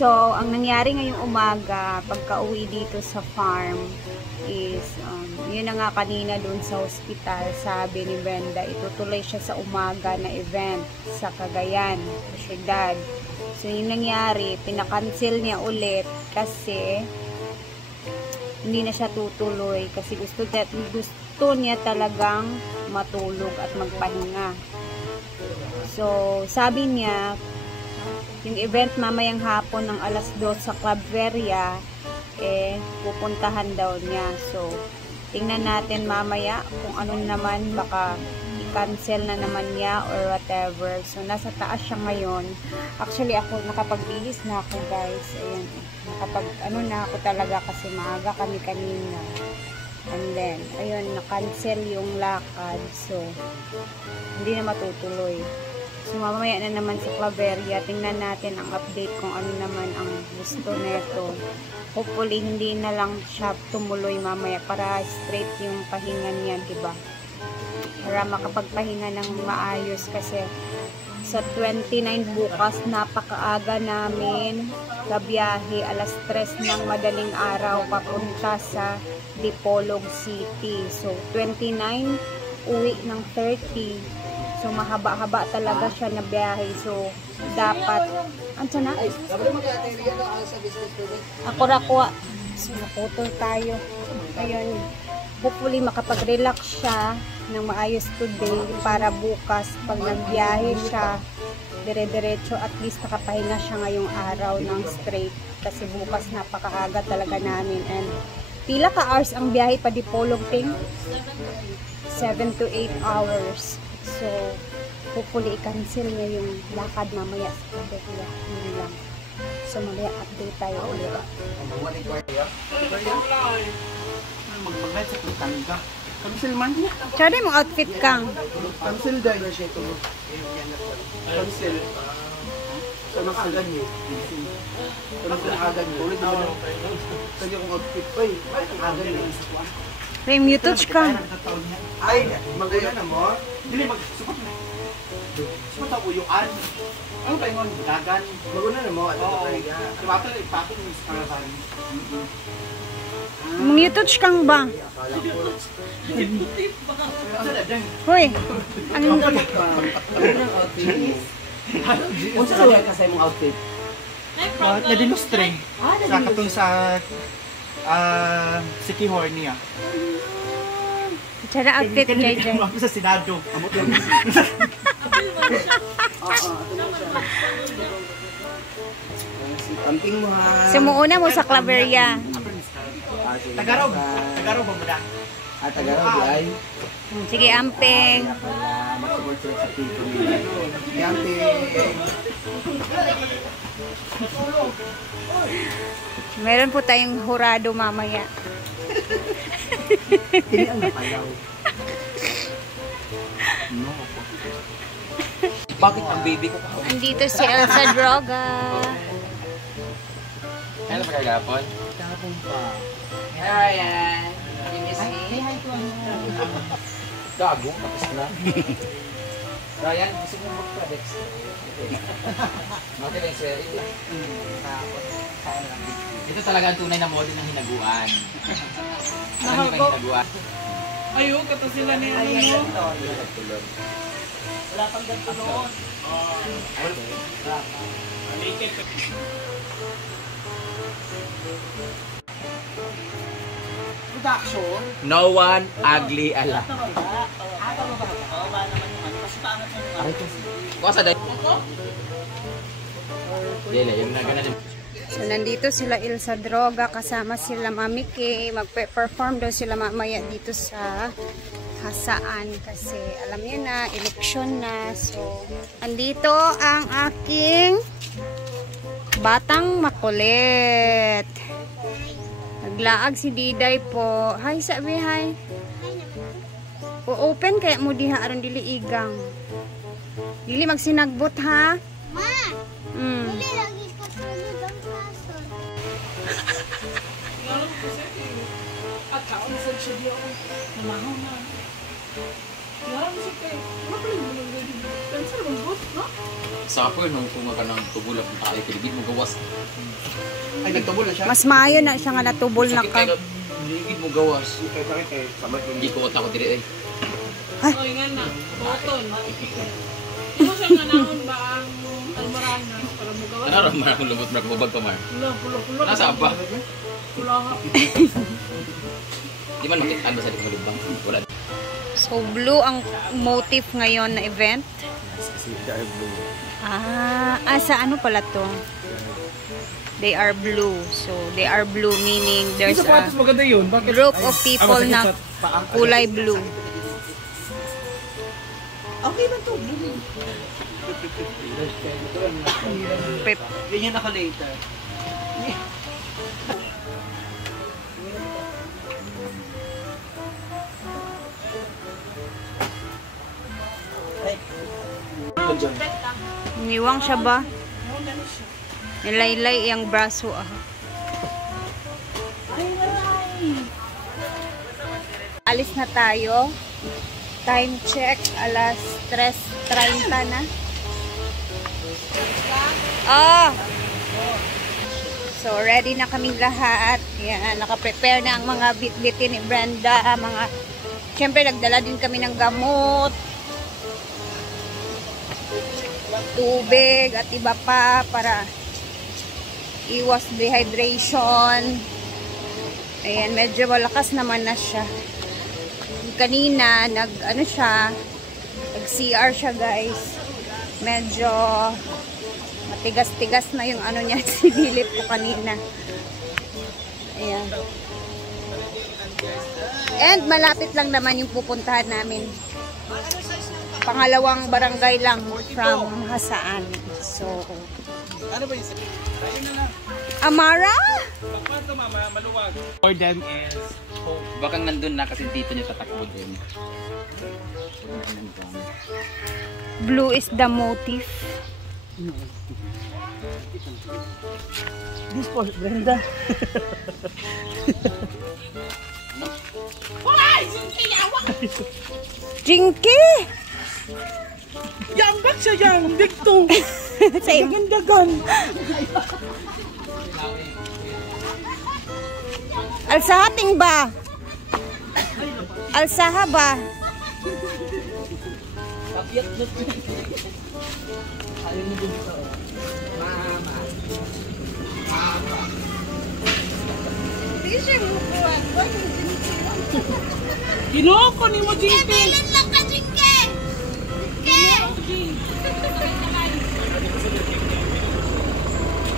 So, ang nangyari ngayong umaga, pagka-uwi dito sa farm, is, yun na nga kanina dun sa hospital, sabi ni Brenda, itutuloy siya sa umaga na event sa Cagayan, sa syudad. So, yung nangyari, pinakancel niya ulit kasi hindi na siya tutuloy kasi gusto niya talagang matulog at magpahinga. So, sabi niya, yung event mamayang hapon ng alas 2 sa Club Veria, pupuntahan daw niya. So, tingnan natin mamaya kung ano naman, baka i-cancel na naman niya or whatever. So, nasa taas siya ngayon. Actually, ako nakapagbihis na ako, guys. Ayan. Na ako talaga kasi maaga kami kanina. And then, ayun, na-cancel yung lakad. So, hindi na matutuloy. So, mamaya na naman sa Claveria. Tingnan natin ang update kung ano naman ang gusto neto. Hopefully, hindi na lang siya tumuloy mamaya para straight yung pahinga niya, diba? Para makapagpahinga ng maayos kasi sa 29 bukas, napakaaga namin gabiyahe, alas 3 ng madaling araw papunta sa Dipolog City. So, 29, uwi ng 30. So, mahaba-haba talaga siya na biyahe. So, dapat, ano na? Ako rakuha. So, naputol tayo. Ayun. Hopefully, makapag-relax siya ng maayos today para bukas, pag nagbiyahe siya, dire-diretso, at least nakapahinga siya ngayong araw ng straight. Kasi bukas napakaaga talaga namin. And pila ka hours ang biyahe pa Dipolog, ting? 7 to 8 hours. So, hopefully, i-cancel niya yung lakad mamaya sa Cagayan. Hindi lang. So, mamaya update tayo ulit. Mag-magnet sa Kutanga. Cancel man niya. Tsara mong outfit kang? Cancel dahil na siya ito. Cancel. Sa nakagan niya. Sa nakagan niya. Ulit naman ang kanya kong outfit pa eh. Agan niya. Ray, mute kang. Ay, mag-una na mo? Dili, mag-support na. Support ako yung an. Ano ba yung gagan? Mag-una na mo? Ano ba talaga? Tumato na ipapin yung karavan. Mute kang ba? Hoy, ang kung saan lang kasi mong outfit? Na-demonstrate sa katong sa City Hall niya. tsara outfit kay Jay. Ako sa Senado. Camping mo ha. Sumuuna mo sa Claveria. Tagarog. Tagarog ba mo na? Tagarog di ay. Sige, amping. Mag-support sa people nila. Camping. Meron po tayong hurado mamaya. Hindi ang napalaw. No. Bakit ang baby ko pa? Andito si Elsa Droga. Kailan pa kagapon? Kagapon pa. Ayan. Gago, tapos na. Ryan, gusto mo mag-products? Okay lang sir. Ito talaga ang tunay na model ng hinaguan. Ano yung hinaguan? Ayun, kato sila ni ano. Wala pang ganito noon. Production. No one ugly ala. Kuha sa dahil. Dili, yung nagana din. So, nandito sila Elsa Droga, kasama sila Mami Kay. Magpe-perform daw sila mamaya dito sa Hasaan kasi alam niyo na, eleksyon na. So, andito ang aking batang makulit. Naglaag si Diday po. Hi, sabi hi. O-open kaya mo diha aron dili igang. Dili magsinagbot ha. Ma! Dili lagi ko tulog ang klason. At kaon sa siya diyo. Namahaw na. Yan, siya kayo. Mapalig mo lang ganyan. Dancer bang bot, no? Suffer nung tunga ka ng tubol ang tayo kilibid mo gawas. Ay, nagtubol na siya? Mas maayo na siya nga natubol na Sakit ka. kayo kilibid mo gawas. Kaya sakit eh. Samat ko Hindi ko utak ko diri eh. Oy, nga na. Botol. Di mo siya nga naon ba ang almarana para mo gawa? Ano rin marang lubot marang bubag pa mar? Pulo. Nasa apa? Pulo ha. Di man makita ba sa likod lubang? Wala. So, blue ang motif ngayon na event. Kasi they are blue. Sa ano pala to? They are blue. So, they are blue meaning there's a maganda yun. Bakit? group of people na kulay blue. Okay na to. Pep. Ganyan ako later. Niwang siya ba? Nilaylay yung braso ah. Alis na tayo. Time check, alas 3:30 na. So, ready na kami lahat. Yan, naka-prepare na ang mga bit-bitin ni Brenda. Siyempre, nagdala din kami ng gamot, tubig, at iba pa para iwas dehydration. Ayan, medyo malakas naman na siya. Kanina, nag-CR siya, guys. Medyo matigas-tigas na yung ano niya, sinilip ko kanina. Ayan. And malapit lang naman yung pupuntahan namin. Pangalawang barangay lang from Hasaan. So, Ano ba yung Amara? For them is Baka nandun na kasi dito niya tatakbo din. Blue is the motif. this for Brenda. Jinky! Yambak siya yang dito. Same. Gandagan. Alsahating ba? Alsaha ba? Ginoko ni mo, Jinky. lang ka, Jinky!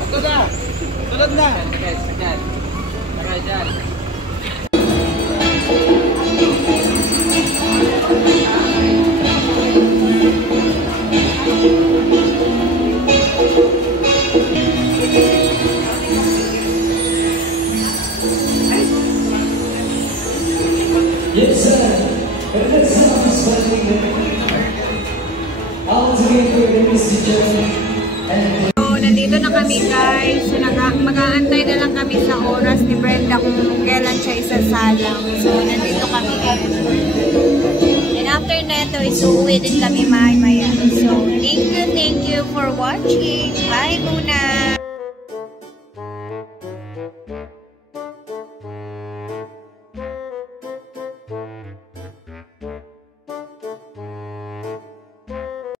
Ito na. Tulad na. Tara dyan. Yes, sir. And that song is fighting all together in this journey. So, nandito na kami, guys. So, mag-aantay na lang kami sa oras ni Brenda kung kailan siya isasalang. So, nandito kami, guys. And after neto, isuwi din kami maya. So, thank you for watching. Bye muna.